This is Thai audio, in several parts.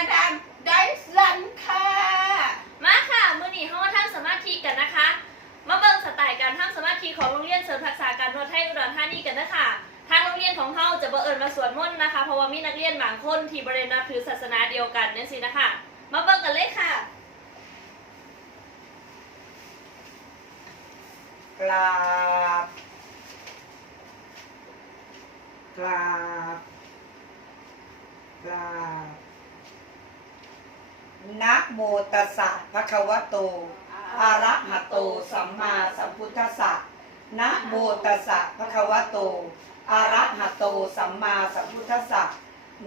มาดามไดสันค่ะ มาค่ะ มื้อนี้เฮามาทำสมาธิกันนะคะ มาเบิ่งสไตล์การทำสมาธิของโรงเรียนเสริมทักษะการนวดไทยอุดรธานีกันนะคะทางโรงเรียนของเฮาจะบ่เอิญมาสวดมนต์นะคะ เพราะว่ามีนักเรียนบางคนที่บ่ได้นับถือศาสนาเดียวกันนั่นสินะคะ มาเบิ่งกันเลยค่ะกราบกราบกราบ นะโมตัสสะภะคะวะโตอะระหะโตสัมมาสัมพุทธัสสะนะโมตัสสะภะคะวะโตอะระหะโตสัมมาสัมพุทธัสสะ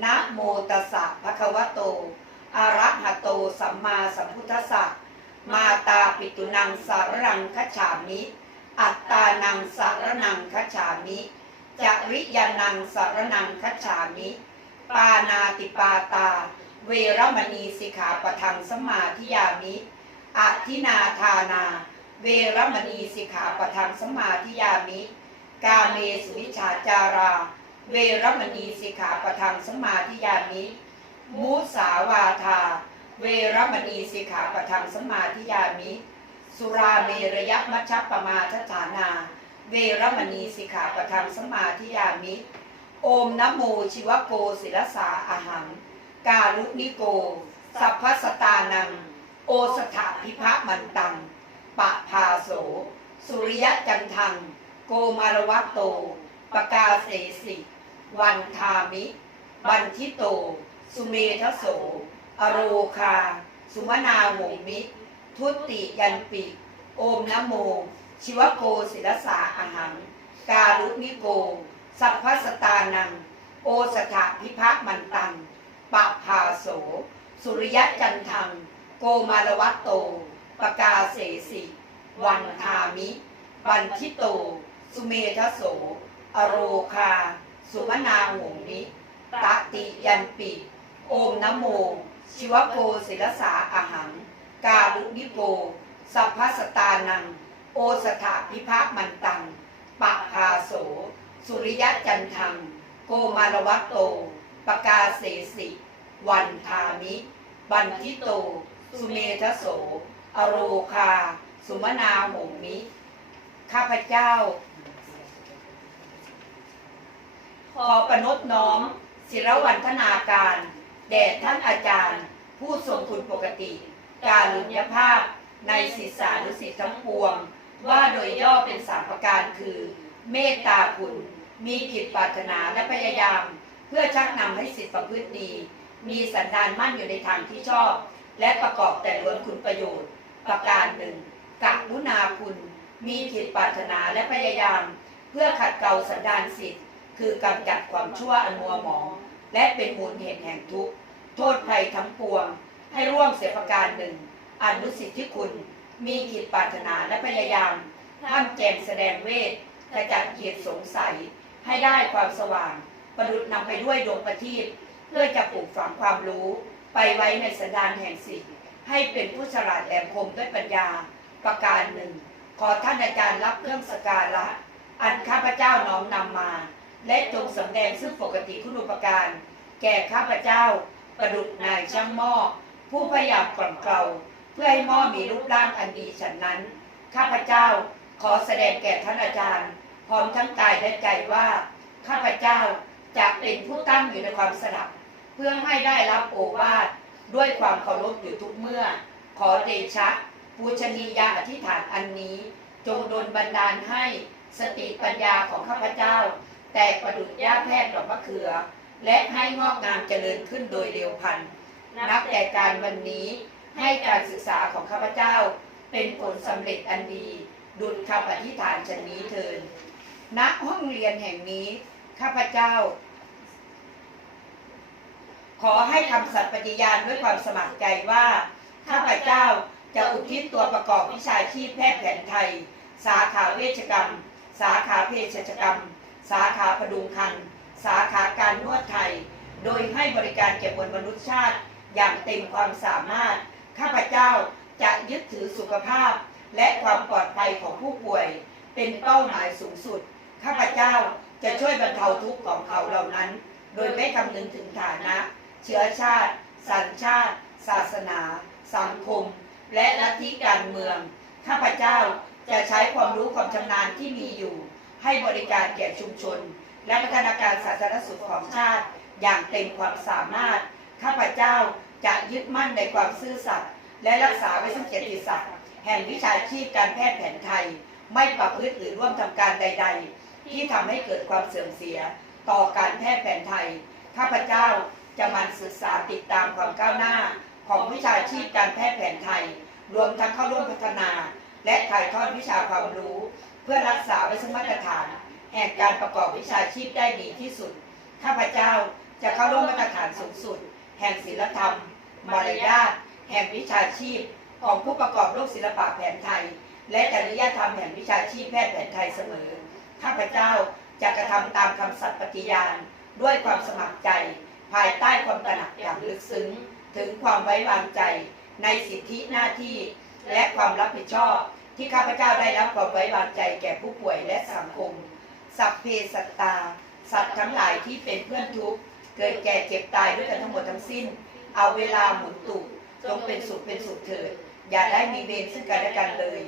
นะโมตัสสะภะคะวะโตอะระหะโตสัมมาสัมพุทธัสสะมาตาปิตุนังสารนังคัจฉามิ อัตตานังสารนังคัจฉามิจริยานังสารนังคัจฉามิ ปานาติปาตา เวรมณีสิกขาปะทังสมมาธิยามิอะทินาทานา เวรมณีสิกขาปะทังสมมาธิยามิ กาเมสุวิชาจารา เวรมณีสิกขาปะทังสมมาธิยามิ มุสาวาทา เวรมณีสิกขาปะทังสมมาธิยามิ สุราเมระยมัชฌปมาทฐานา เวรมณีสิกขาปะทังสมมาธิยามิ โอมนโมชิวโกศิลสาอาหัง กาลุนิโก สัพพสตานัง โอสถาพิภะมันตัง ปะพาโส สุริยะจันทัง โกมารวัตโต ปกาเสสิ วันทามิ บันทิโต สุเมทโส อโรคา สุมนาโหมิ ทุติยันปิ โอมนะโม ชิวโกศิลสาอาหัง กาลุนิโก สัพพสตานัง โอสถาพิภะมันตัง ปะพาโส สุริยะจันทัง โกมารวัตโต ปกาเสสิ วันทามิ บันทิโต สุเมทโส อโรคา สุมนาโหมิตติยันปิ โอมนโม ชิวโกศิลสาอาหัง กาลุนิโก สัพพสตานัง โอสถาพิภาคมันตังปะพาโส สุริยะจันทัง โกมารวัตโต ปกาเสสิ วันทามิ บันทิโต สุเมทโส อโรคา สุมนาโหมิ ข้าพเจ้า ขอประนบน้อม ศิรวันธนาการ แด่ท่านอาจารย์ ผู้ทรงคุณปกติ การลุญยภาพ ในศิษานุสิษย์ทั้งปวง ว่าโดยย่อเป็นสามประการคือ เมตตาคุณ มีกิจปรารถนาและพยายาม พื่อชักนำให้สิทธิประพฤติดี มีสันดานมั่นอยู่ในทางที่ชอบ และประกอบแต่ล้วนคุณประโยชน์ ประการหนึ่งกักุณาคุณ มีจิตปรารถนาและพยายาม เพื่อขัดเกลาสันดานสิทธิ์คือกำจัดความชั่วอันมัวหมอง และเป็นมูลเหตุแห่งทุกข์โทษภัยทั้งปวง ให้ร่วมเสียประการหนึ่งอนุสิทธิคุณ มีกิจปรารถนาและพยายามท่ามแจงแสดงเวทขจัดเหตุสงสัยให้ได้ความสว่าง ประดุจนำไปด้วยดวงประทีปเพื่อจะปลูกฝังความรู้ ไปไว้ในสันดานแห่งสิทธิ์ให้เป็นผู้ฉลาดแหลมคมด้วยปัญญาประการหนึ่ง ขอท่านอาจารย์รับเครื่องสกการะ อันข้าพเจ้าน้อมนำมา และจงสำแดงซึ่งปกติคุณอุปการ แก่ข้าพเจ้า ประดุจนายช่างหม้อผู้พยายามกล่อมเกลาเพื่อให้หม้อมีรูปร่างอันดีฉันนั้น ข้าพเจ้าขอแสดงแก่ท่านอาจารย์ พร้อมทั้งกายและใจว่า ข้าพเจ้า จะเป็นผู้ตั้งอยู่ในความสลับ เพื่อให้ได้รับโอวาทด้วยความเคารพอยู่ทุกเมื่อ ขอเดชะปูชนียาอธิษฐานอันนี้ จงดลบันดาลให้สติปัญญาของข้าพเจ้า แตกประดุจหญ้าแพทย์ดอกมะเขือ และให้งอกงามเจริญขึ้นโดยเร็วพันนับแต่การวันนี้ให้การศึกษาของข้าพเจ้า เป็นผลสำเร็จอันดี ดุจคำอธิษฐานชนนี้เทินณห้องเรียนแห่งนี้ ข้าพเจ้า ขอให้คำสัตย์ปฏิญาณด้วยความสมัครใจว่า ข้าพเจ้าจะอุทิศตัวประกอบวิชาชีพแพทย์แผนไทย สาขาเวชกรรม สาขาเภสัชกรรม สาขาพดุงคัน สาขาการนวดไทย โดยให้บริการแก่มวลมนุษยชาติ อย่างเต็มความสามารถ ข้าพเจ้าจะยึดถือสุขภาพ และความปลอดภัยของผู้ป่วย เป็นเป้าหมายสูงสุด ข้าพเจ้า จะช่วยบรรเทาทุกข์ของเขาเหล่านั้น โดยไม่คำนึงถึงฐานะ เชื้อชาติ สัญชาติ ศาสนา สังคม และลัทธิการเมือง ข้าพเจ้าจะใช้ความรู้ความชำนาญที่มีอยู่ ให้บริการแก่ชุมชน และพัฒนาการสาธารณสุขของชาติ อย่างเต็มความสามารถ ข้าพเจ้าจะยึดมั่นในความซื่อสัตย์และรักษาไว้ซึ่งเกียรติศักดิ์แห่งวิชาชีพการแพทย์แผนไทย ไม่ประพฤติหรือร่วมทำการใด ๆ ที่ทำให้เกิดความเสื่อมเสีย ต่อการแพทย์แผนไทย ข้าพเจ้าจะมันศึกษาติดตามความก้าวหน้า ของวิชาชีพการแพทย์แผนไทย รวมทั้งเข้าร่วมพัฒนา และถ่ายทอดวิชาความรู้ เพื่อรักษาไว้ซึ่งมาตรฐานแห่งการประกอบวิชาชีพได้ดีที่สุด ข้าพเจ้าจะเข้าร่วมมาตรฐานสูงสุด แห่งศีลธรรม มารยาทแห่งวิชาชีพ ของผู้ประกอบโลกศิลปะแผนไทย และจริยธรรมแห่งวิชาชีพแพทย์แผนไทยเสมอ ข้าพเจ้าจะกระทำตามคำสัตย์ปฏิญาณ ด้วยความสมัครใจ ภายใต้ความตระหนักอย่างลึกซึ้ง ถึงความไว้วางใจ ในสิทธิหน้าที่ และความรับผิดชอบ ที่ข้าพเจ้าได้รับความไว้วางใจแก่ผู้ป่วยและสังคม สัพเพสัตตา สัตว์ทั้งหลายที่เป็นเพื่อนทุกข์เกิดแก่เจ็บตายด้วยกันทั้งหมดทั้งสิ้น เอาเวลาหมุนตุกจงเป็นสุขเป็นสุขเถิด อย่าได้มีเวรซึ่งกันและกันเลย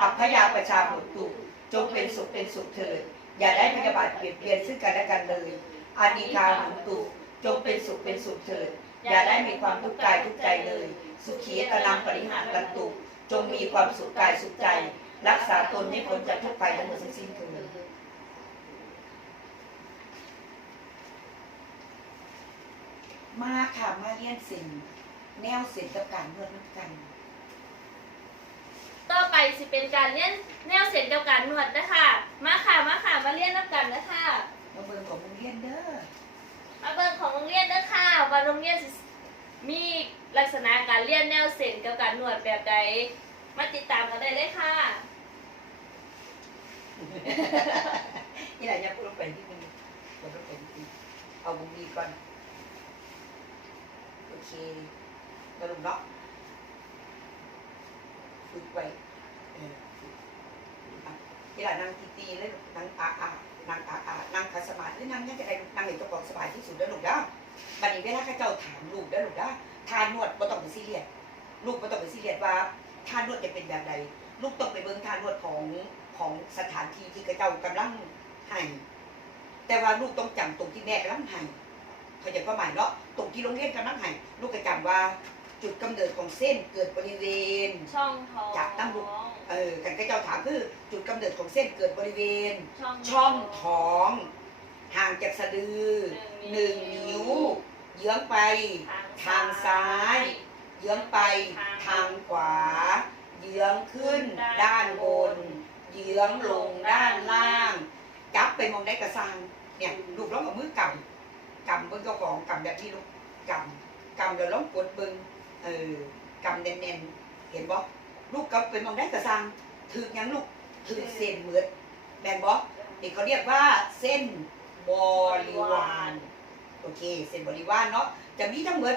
อัพยาประชาหมุนตุก จงเป็นสุขเป็นสุขเถิดอย่าได้พยาบาทเบียดเบียนซึ่งกันและกันเลยอานิคาหมุนตุจงเป็นสุขเป็นสุขเถิดอย่าได้มีความทุกข์กายทุกใจเลย สุขีตนังปริหารลันตุจงมีความสุขกายสุขใจ รักษาตนให้พ้นจากทุกภัยทั้งหมดทั้งสิ้นเถิดมาค่ะมาเรียนสิ่งแนวเสร็จกับการนวดน้ำกัน ต่อไปสิเป็นการเรียนแนวเสียงเกี่ยวกับการนวดนะคะ มาค่ะมาค่ะมาเรียนนับกันนะคะมาเบิ่งของโรงเรียนเด้อมาเบิ่งของโรงเรียนเด้อค่ะว่าโรงเรียนสิมีลักษณะการเรียนแนวเสียงเกี่ยวกับการนวดแบบใดมาติดตามกันได้เลยค่ะนี่แหละเนี่ยพูดลงไปที่มันพูดลงไปที่เอาบุงดีก่อนโอเคแล้วลงเนาะ ฝึกไว้เออฝึกอะนี่แหละนั่งตีตีๆเลยลูกนั่งอาอานั่งอาอานั่งคัดสมาธิหรือนั่งยังจะได้นั่งให้เจ้าของสบายที่สุดแล้วลูกด้อบัดนี้เวลาข้าเจ้าถามลูกเด้อลูกด้อทานนวดบ่ต้องไปซีเรียสลูกบ่ต้องไปซีเรียสว่าทานนวดจะเป็นแบบใด ลูกต้องไปเบิ่งทานนวดของของสถานที่ที่ข้าเจ้ากำลังให้แต่ว่าลูกต้องจำตรงที่แม่กำลังให้เขาจความหมายเนาะตรงที่โรงเรียนกำลังให้ลูกก็จำว่า จุดกำเนิดของเส้นเกิดบริเวณ ช่องท้องจับตั้งลูกเออกันข้าเจ้าถามคือจุดกำเนิดของเส้นเกิดบริเวณช่องช่องท้อง ห่างจากสะดือหนึ่งนิ้ว เยื้องไป ทางซ้าย เยื้องไปทางขวา เยื้องขึ้น ด้านบน เยื้องลงด้านล่าง จับไปมองได้กระซังเนี่ยลูกร้องกับมือกำกำเบิ้งเจ้าของกำแบบที่ลูกกำกำเดี๋ยวร้องกดเบิ้ง เออกำแน่นๆเห็นบ่ลูกกำไปมองได้กระซังถือยังลูกถือเส้นเหมือดแบ่งบ่นี่เขาเรียกว่าเส้นบริวารโอเค เส้นบริวารเนาะจะมีทั้งหมด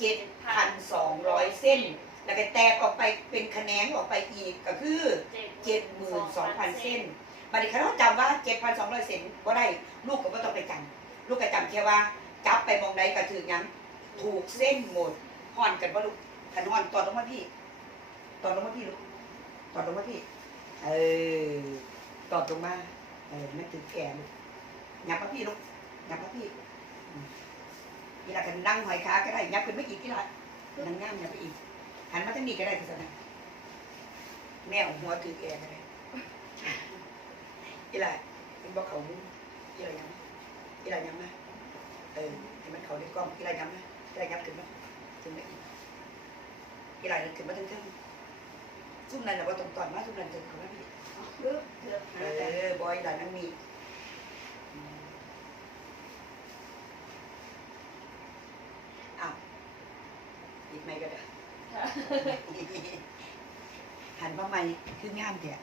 7,200เส้น แล้วก็แตกออกไปเป็นคะแนนออกไปอีกก็คือ72,000เส้นบัดนี้เขาจำว่า7,200เส้นก็ได้ลูกก็บ่ต้องไปจำลูกก็จำแค่ว่าจับไปมองใดก็ถือยังถูกเส้นหมด ห่อนกันว่าลูกขันห่อนตอนลงมาพี่ ตอนลงมาพี่ลูกตอนลงมาพี่ เออ ตอนลงมา เออไม่ถึงแก่ลูกหยับมาพี่ลูกหยับมาพี่อืมกีฬากันนั่งหอยขาก็ได้หยับขึ้นไม่อีกกีฬานั่งง่ามยับไปอีกหันมาทางนี้ก็ได้ก็ได้แม่เอาหัวถือแก่ก็ได้กีฬาเป็นบอกเขามุ้งกีฬายังกีฬายังมาเออให้มันเขาในกล้องกีฬายังมากีฬายับขึ้นมา ถึงมาอีกกีฬาเดินขึ้นมาถึงถึงซุ่มนั้นเราตรงต่อนมาซุ่มนั้นถึงเขาไมาพี่เลือกเลือกเออบอยหลานนั่งมีอ้าวหยิบไม่ก็ได้หันมาใหม่คืองามแท้